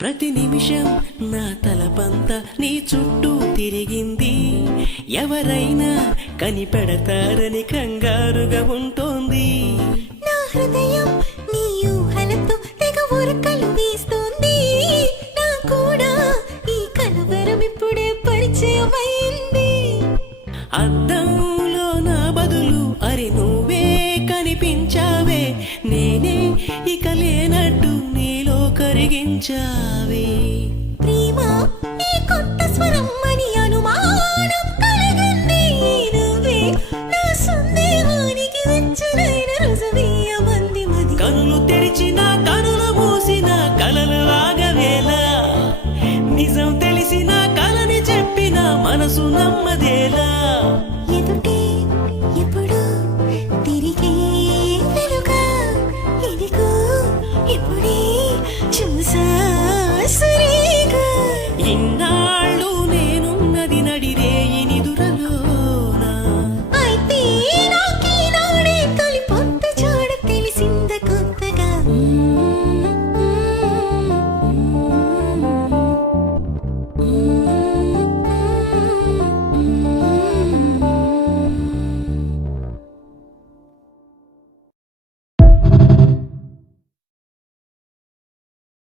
ప్రతి నిమిషం నా తలపంత నీ చుట్టూ తిరిగింది. ఎవరైనా కనిపెడతారని కంగారుగా ఉంటోంది. నా హృదయం నీ ఊహలతో తెగ ఉరకలు వేస్తోంది. నా కూడా ఈ కలవరం ఇప్పుడే పరిచయమైంది. అద్దంలో నా బదులు అరి నువ్వే కనిపించావే. నేనే ఇక లేనట్టు నీలో కరిగించావే. ప్రేమ ఈ కొత్త స్వరం అని అనుమానం కలిగింది. నువ్వే నా సందేహానికి వెచ్చనైన రుజువీయమంది మది. కనులు తెరిచిన కనులు మూసిన కలలు ఆగవేలా. నిజం తెలిసిన కలని చెప్పిన మనసు నమ్మదేలా.